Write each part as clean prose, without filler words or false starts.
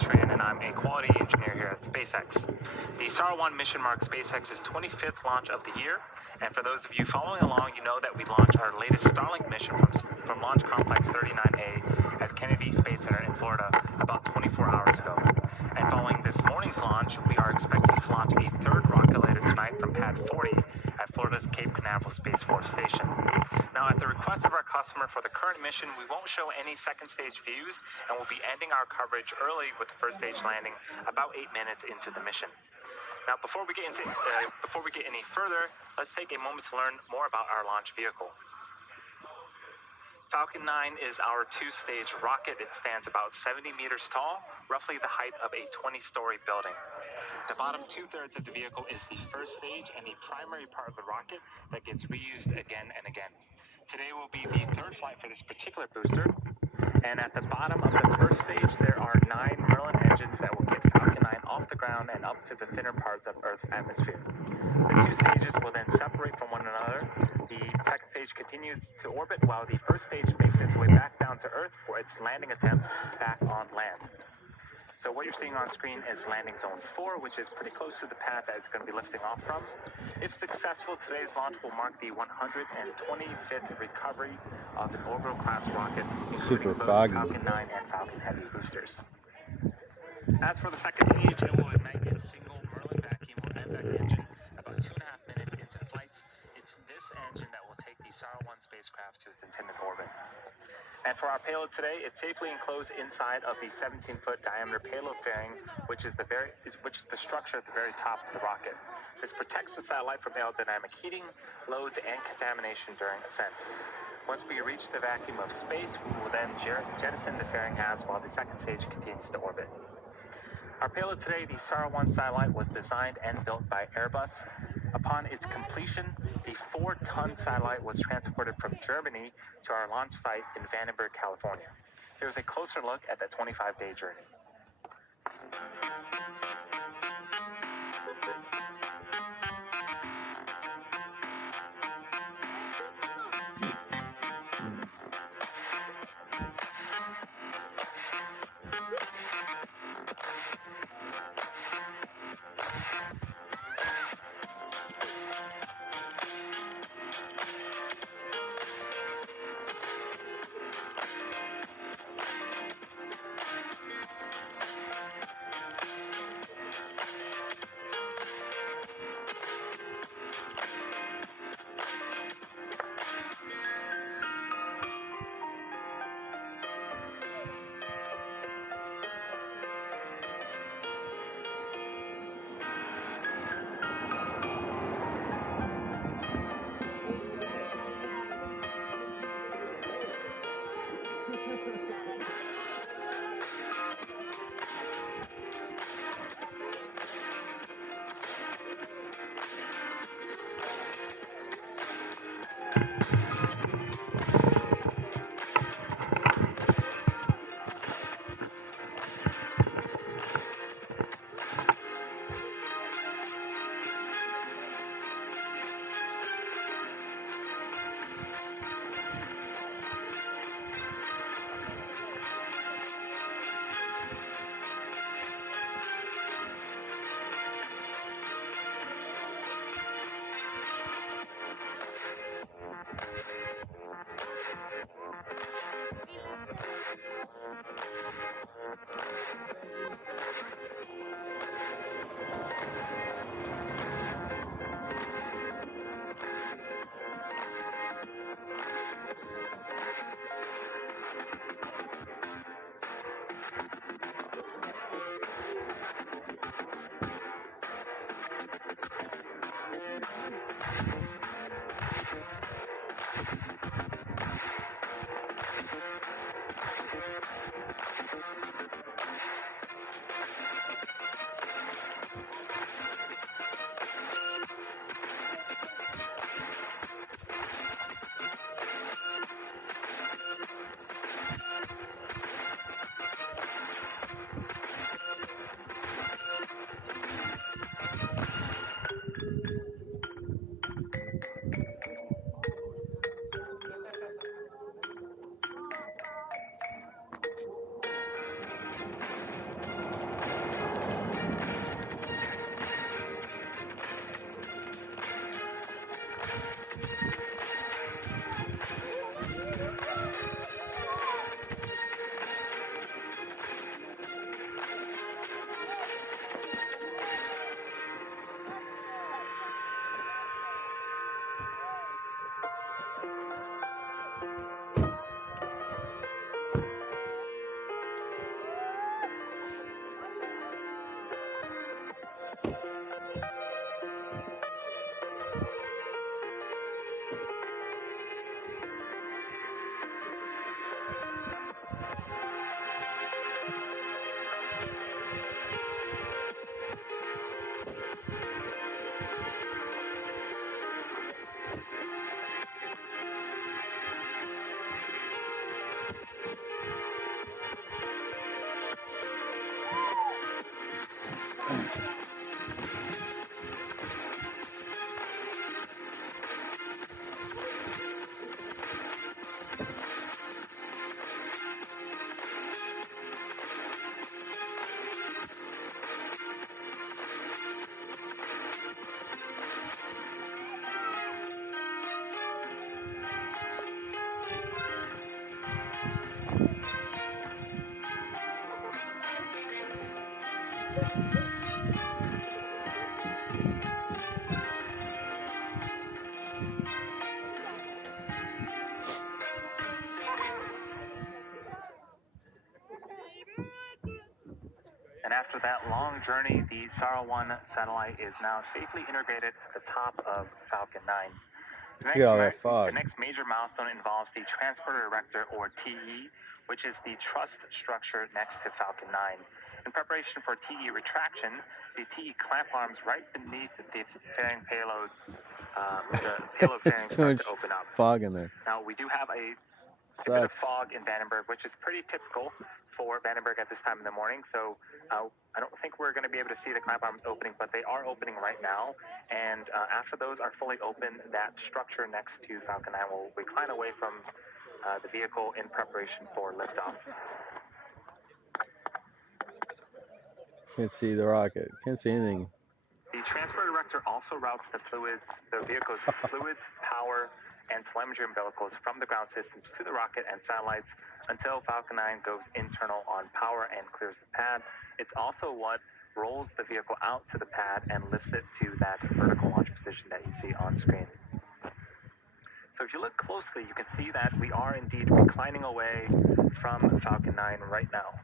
Tran, and I'm a quality engineer here at SpaceX. The Star 1 mission marks SpaceX's 25th launch of the year, and for those of you following along, you know that we launched our latest Starlink mission from Launch Complex 39A at Kennedy Space Center in Florida about 24 hours ago. And following this morning's launch, we are expecting to launch a third rocket later tonight from Pad 40 at Florida's Cape Canaveral Space Force Station. Now, at the request of our customer for the current mission, we won't show any second stage views, and we'll be ending our coverage early with the first stage landing about 8 minutes into the mission. Now, before we get any further, let's take a moment to learn more about our launch vehicle. Falcon 9 is our two-stage rocket. It stands about 70 meters tall, roughly the height of a 20-story building. The bottom two-thirds of the vehicle is the first stage and the primary part of the rocket that gets reused again and again. Today will be the third flight for this particular booster, and at the bottom of the first stage, there are 9 Merlin engines that will get Falcon 9 off the ground and up to the thinner parts of Earth's atmosphere. The two stages will then separate from one another. The second stage continues to orbit while the first stage makes its way back down to Earth for its landing attempt back on land. So what you're seeing on screen is landing zone 4, which is pretty close to the pad that it's going to be lifting off from. If successful, today's launch will mark the 125th recovery of an orbital class rocket, including both Falcon 9 and Falcon Heavy boosters. As for the second stage, it will ignite its single Merlin vacuum or MVAC engine about 2.5 minutes into flight. It's this engine that will take the Star 1 spacecraft to its intended orbit. And for our payload today, it's safely enclosed inside of the 17-foot diameter payload fairing, which is the structure at the very top of the rocket. This protects the satellite from aerodynamic heating, loads, and contamination during ascent. Once we reach the vacuum of space, we will then jettison the fairing halves while the second stage continues to orbit. Our payload today, the Star 1 satellite, was designed and built by Airbus. Upon its completion, the 4-ton satellite was transported from Germany to our launch site in Vandenberg, California. Here's a closer look at that 25-day journey. And after that long journey, the SAR-1 satellite is now safely integrated at the top of Falcon 9. The next major milestone involves the Transporter Erector, or TE, which is the truss structure next to Falcon 9. In preparation for TE retraction, the TE clamp arms right beneath the fairing payload, the payload fairing start to open up. Fog in there. Now, we do have a bit of fog in Vandenberg, which is pretty typical for Vandenberg at this time in the morning. So I don't think we're going to be able to see the clamp arms opening, but they are opening right now. And after those are fully open, that structure next to Falcon 9 will recline away from the vehicle in preparation for liftoff. Can't see the rocket. Can't see anything. The Transporter Erector also routes the vehicle's fluids, power, and telemetry umbilicals from the ground systems to the rocket and satellites until Falcon 9 goes internal on power and clears the pad. It's also what rolls the vehicle out to the pad and lifts it to that vertical launch position that you see on screen. So if you look closely, you can see that we are indeed reclining away from Falcon 9 right now.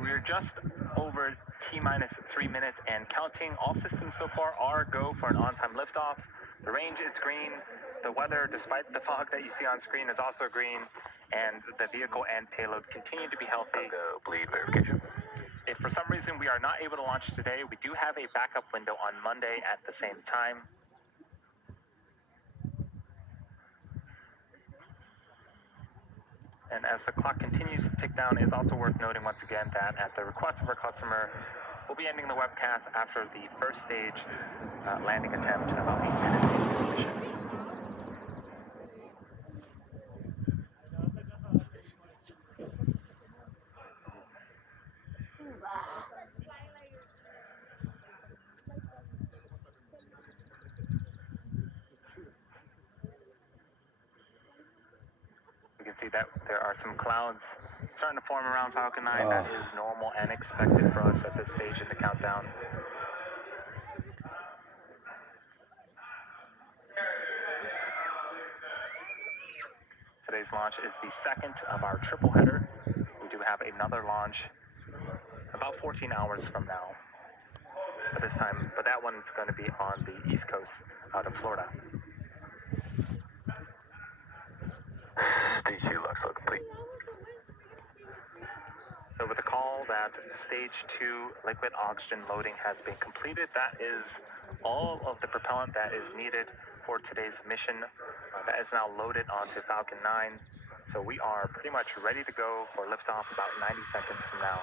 We're just over T-minus 3 minutes and counting. All systems so far are go for an on-time liftoff. The range is green. The weather, despite the fog that you see on screen, is also green. And the vehicle and payload continue to be healthy. Bleed verification. If for some reason we are not able to launch today, we do have a backup window on Monday at the same time. And as the clock continues to tick down, it's also worth noting once again that at the request of our customer, we'll be ending the webcast after the first stage landing attempt about 8 minutes into the mission. You can see that there are some clouds starting to form around Falcon 9. That is normal and expected for us at this stage in the countdown. Today's launch is the second of our triple header. We do have another launch about 14 hours from now. But this time, that one's going to be on the East Coast out of Florida. Complete. So with the call that stage 2 liquid oxygen loading has been completed, that is all of the propellant that is needed for today's mission. That is now loaded onto Falcon 9. So we are pretty much ready to go for liftoff about 90 seconds from now.